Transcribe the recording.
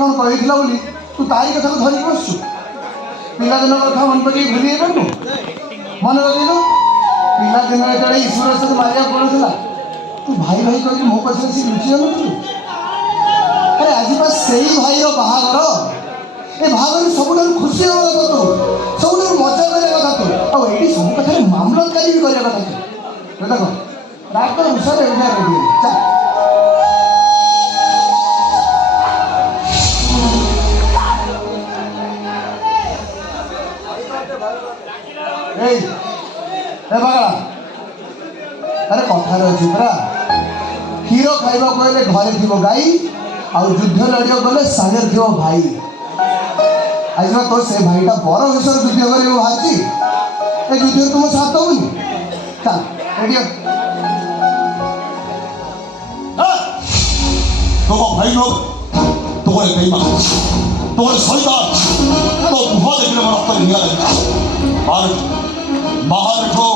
କ'ଣ କହିଥିଲା ବୋଲି ତୁ ତାରି କଥାକୁ ଧରିକି ବସୁଛୁ। ପିଲାଦିନ କଥା ମନେ ପକେଇ ଭୁଲି ଯାଇପାରୁନୁ? ମନେ ରଖିଲୁ ପିଲାଦିନ ଯେତେବେଳେ ଈଶ୍ୱର ସହିତ ମାରିବାକୁ ପଡ଼ୁଥିଲା ତୁ ଭାଇ ଭାଇ କହିକି ମୋ ପଛରେ ସେ ଲୁଚି ଯାଉନଥିଲୁ। ଆରେ ଆଜି ପା ସେଇ ଭାଇର ବାହାଘର। ଏ ବାହାଘର ସବୁଠାରୁ ଖୁସି ହେବା କଥା ତୁ, ସବୁଠାରୁ ମଜା କରିବା କଥା ତୁ। ଆଉ ଏଇଠି ସବୁ କଥାରେ ମାମଲତକାରୀ ବି କରିବା କଥା ତୁ। ଦେଖ ରାଗ ରୁଷାରେ ଏଇଟା ରେଡ଼ି ଚା। ଏଇ ଏ ବାଗା ଆରେ କଥାରେ ଅଛି ପରା କ୍ଷୀର ଖାଇବାକୁ ହେଲେ ଘରେ ଥିବ ଗାଈ, ଆଉ ଯୁଦ୍ଧ ଲଢ଼ିବାକୁ ଗଲେ ସାଙ୍ଗରେ ଥିବ ଭାଇ। ଆଜି ବା ତୋ ସେ ଭାଇଟା ବର ବିଷୟରେ ଯୁଦ୍ଧ କରିବାକୁ ବାହାରିଛି। ଏ ଯୁଦ୍ଧରେ ତୁମ ସାଥ ଦେବୁନି? ଚାଲ ରେଡି तो भाई लोग तुम्हारे बेईमान तुम्हारे शैतान तो मुहा देखने में रफ्तार लिया लगता और बाहर बैठो